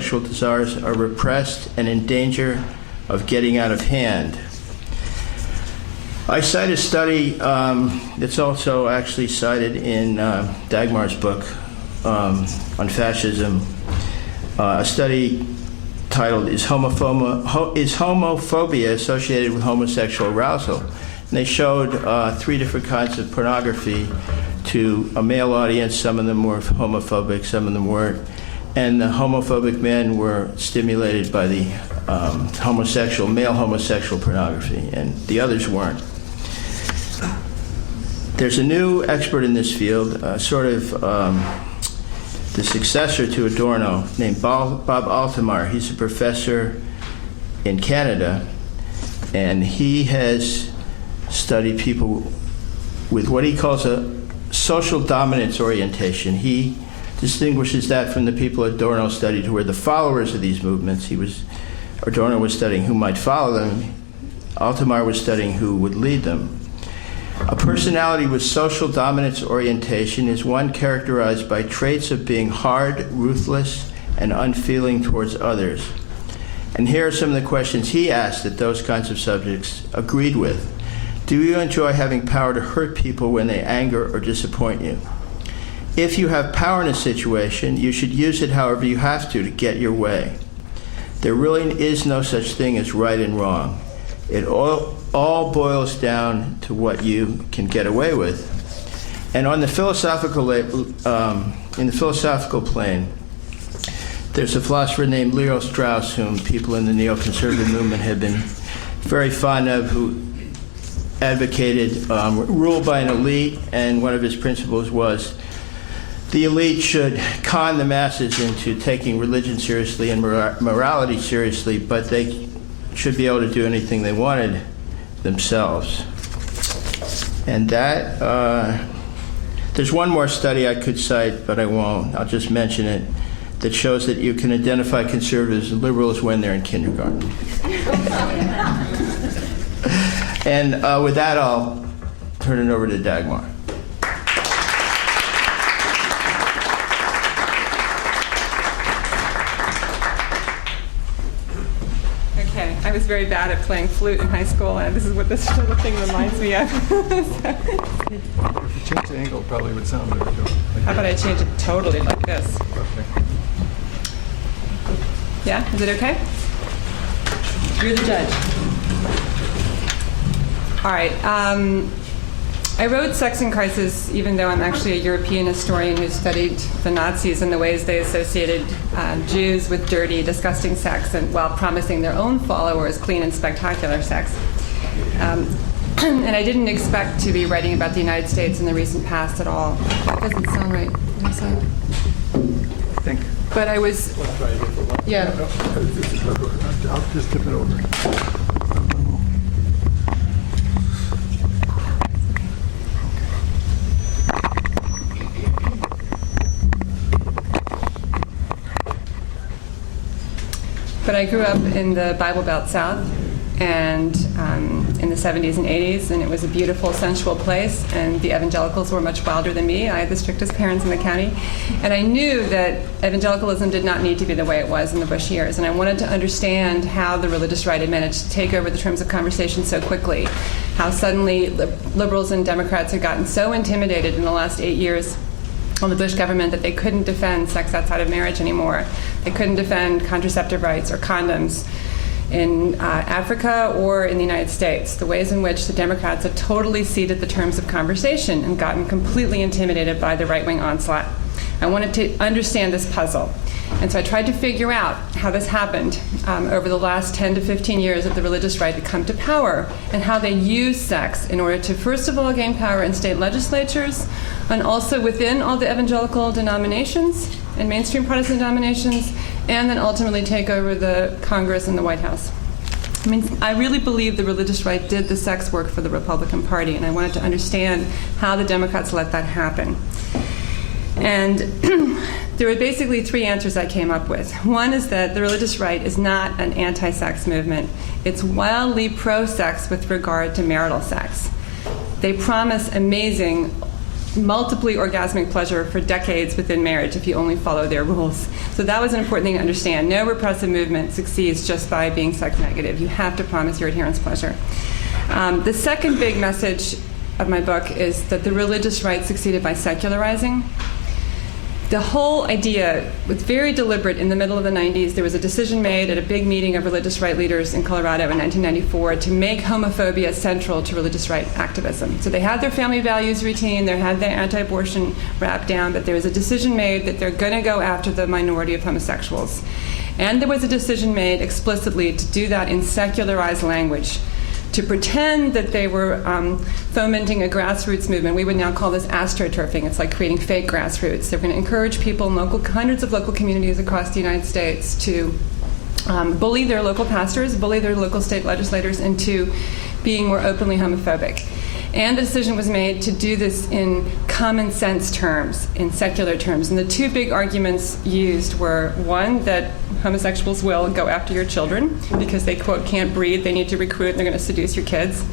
sexual desires are repressed and in danger of getting out of hand. I cite a study that's also actually cited in Dagmar's book on fascism, a study titled Is Homophobia Associated with Homosexual Arousal? And they showed 3 different kinds of pornography to a male audience. Some of them were homophobic, some of them weren't. And the homophobic men were stimulated by the male homosexual pornography, and the others weren't. There's a new expert in this field, the successor to Adorno, named Bob Altamar. He's a professor in Canada, and he has studied people with what he calls a social dominance orientation. He distinguishes that from the people Adorno studied who were the followers of these movements. Adorno was studying who might follow them. Altamar was studying who would lead them. A personality with social dominance orientation is one characterized by traits of being hard, ruthless, and unfeeling towards others. And here are some of the questions he asked that those kinds of subjects agreed with. Do you enjoy having power to hurt people when they anger or disappoint you? If you have power in a situation, you should use it however you have to get your way. There really is no such thing as right and wrong. It all boils down to what you can get away with. And on the philosophical, in the philosophical plane, there's a philosopher named Leo Strauss, whom people in the neoconservative movement have been very fond of, who advocated rule by an elite, and one of his principles was the elite should con the masses into taking religion seriously and morality seriously, but they should be able to do anything they wanted themselves. And that, there's one more study I could cite, but I won't. I'll just mention it, that shows that you can identify conservatives and liberals when they're in kindergarten. And with that, I'll turn it over to Dagmar. Okay, I was very bad at playing flute in high school, and this is what this sort of thing reminds me of. If you change the angle, it probably would sound better. How about I change it totally like this? Okay. Yeah, is it okay? You're the judge. All right. I wrote Sex and Crisis even though I'm actually a European historian who studied the Nazis and the ways they associated Jews with dirty, disgusting sex, and while promising their own followers clean and spectacular sex. And I didn't expect to be writing about the United States in the recent past at all. That doesn't sound right. I think. But I was, yeah. I'll just tip it over. But I grew up in the Bible Belt South, and in the 70s and 80s, and it was a beautiful, sensual place, and the evangelicals were much wilder than me. I had the strictest parents in the county, and I knew that evangelicalism did not need to be the way it was in the Bush years, and I wanted to understand how the religious right had managed to take over the terms of conversation so quickly, how suddenly liberals and Democrats had gotten so intimidated in the last 8 years on the Bush government that they couldn't defend sex outside of marriage anymore. They couldn't defend contraceptive rights or condoms in Africa or in the United States, the ways in which the Democrats had totally ceded the terms of conversation and gotten completely intimidated by the right-wing onslaught. I wanted to understand this puzzle. And so I tried to figure out how this happened over the last 10 to 15 years of the religious right to come to power, and how they use sex in order to, first of all, gain power in state legislatures, and also within all the evangelical denominations and mainstream Protestant denominations, and then ultimately take over the Congress and the White House. I mean, I really believe the religious right did the sex work for the Republican Party, and I wanted to understand how the Democrats let that happen. And there were basically three answers I came up with. One is that the religious right is not an anti-sex movement. It's wildly pro-sex with regard to marital sex. They promise amazing multiply orgasmic pleasure for decades within marriage if you only follow their rules. So that was an important thing to understand. No repressive movement succeeds just by being sex negative. You have to promise your adherents pleasure. The second big message of my book is that the religious right succeeded by secularizing. The whole idea was very deliberate. In the middle of the 90s, there was a decision made at a big meeting of religious right leaders in Colorado in 1994 to make homophobia central to religious right activism. So they had their family values routine, they had their anti-abortion wrapped down, but there was a decision made that they're going to go after the minority of homosexuals. And there was a decision made explicitly to do that in secularized language, to pretend that they were fomenting a grassroots movement. We would now call this astroturfing. It's like creating fake grassroots. They're going to encourage people in hundreds of local communities across the United States to bully their local pastors, bully their local state legislators into being more openly homophobic. And the decision was made to do this in common sense terms, in secular terms. And the two big arguments used were, one, that homosexuals will go after your children because they, quote, can't breed, they need to recruit, and they're going to seduce your kids.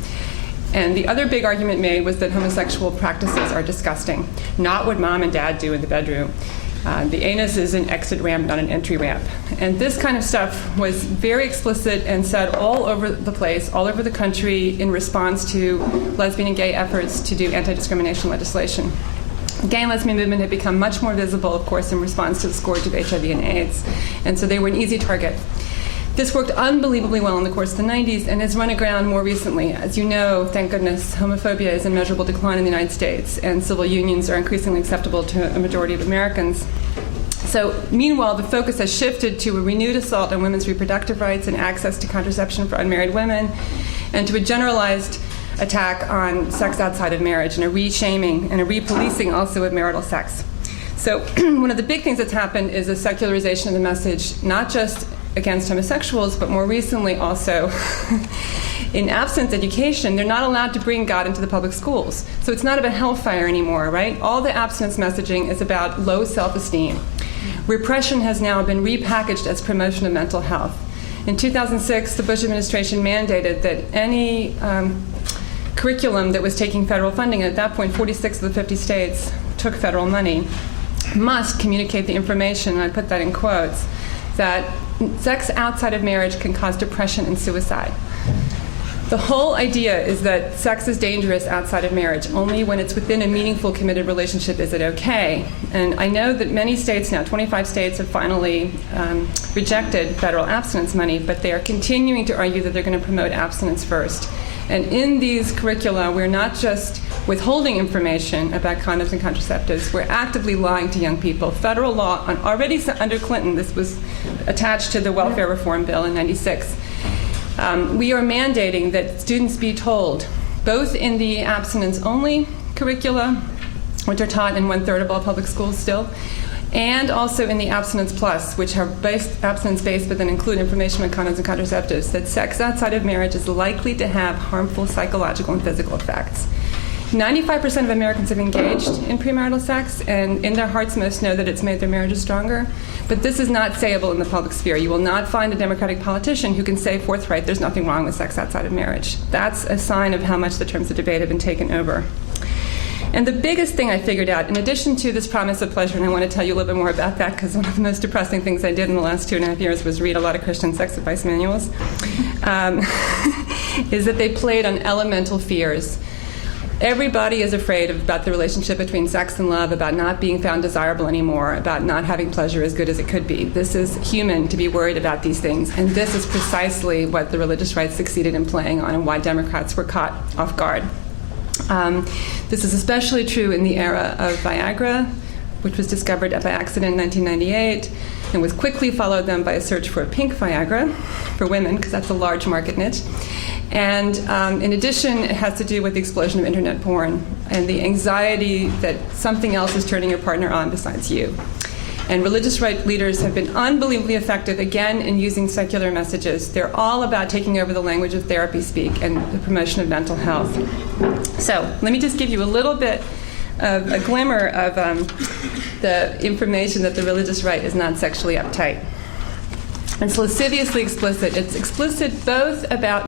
And the other big argument made was that homosexual practices are disgusting, not what mom and dad do in the bedroom. The anus is an exit ramp, not an entry ramp. And this kind of stuff was very explicit and said all over the place, all over the country, in response to lesbian and gay efforts to do anti-discrimination legislation. The gay and lesbian movement had become much more visible, of course, in response to the scourge of HIV and AIDS. And so they were an easy target. This worked unbelievably well in the course of the 90s and has run aground more recently. As you know, thank goodness, homophobia is in measurable decline in the United States, and civil unions are increasingly acceptable to a majority of Americans. So, meanwhile, the focus has shifted to a renewed assault on women's reproductive rights and access to contraception for unmarried women, and to a generalized attack on sex outside of marriage, and a re-shaming and a re-policing also of marital sex. So, one of the big things that's happened is a secularization of the message, not just against homosexuals, but more recently also in abstinence education, they're not allowed to bring God into the public schools. So it's not about hellfire anymore, right? All the abstinence messaging is about low self-esteem. Repression has now been repackaged as promotion of mental health. In 2006, the Bush administration mandated that any curriculum that was taking federal funding, and at that point 46 of the 50 states took federal money, must communicate the information, and I put that in quotes, that sex outside of marriage can cause depression and suicide. The whole idea is that sex is dangerous outside of marriage. Only when it's within a meaningful, committed relationship is it okay. And I know that many states now, 25 states, have finally rejected federal abstinence money, but they are continuing to argue that they're going to promote abstinence first. And in these curricula, we're not just withholding information about condoms and contraceptives, we're actively lying to young people. Federal law, already under Clinton, this was attached to the welfare reform bill in '96. We are mandating that students be told, both in the abstinence-only curricula, which are taught in 1/3 of all public schools still, and also in the Abstinence Plus, which are abstinence-based but then include information on condoms and contraceptives, that sex outside of marriage is likely to have harmful psychological and physical effects. 95% of Americans have engaged in premarital sex, and in their hearts most know that it's made their marriages stronger. But this is not sayable in the public sphere. You will not find a Democratic politician who can say forthright, there's nothing wrong with sex outside of marriage. That's a sign of how much the terms of debate have been taken over. And the biggest thing I figured out, in addition to this promise of pleasure, and I want to tell you a little bit more about that, because one of the most depressing things I did in the last 2.5 years was read a lot of Christian sex advice manuals, is that they played on elemental fears. Everybody is afraid about the relationship between sex and love, about not being found desirable anymore, about not having pleasure as good as it could be. This is human to be worried about these things, and this is precisely what the religious right succeeded in playing on, and why Democrats were caught off guard. This is especially true in the era of Viagra, which was discovered by accident in 1998, and was quickly followed then by a search for a pink Viagra for women, because that's a large market niche. And in addition, it has to do with the explosion of internet porn and the anxiety that something else is turning your partner on besides you. And religious right leaders have been unbelievably effective, again, in using secular messages. They're all about taking over the language of therapy speak and the promotion of mental health. So let me just give you a little bit of a glimmer of the information that the religious right is not sexually uptight. It's lasciviously explicit. It's explicit both about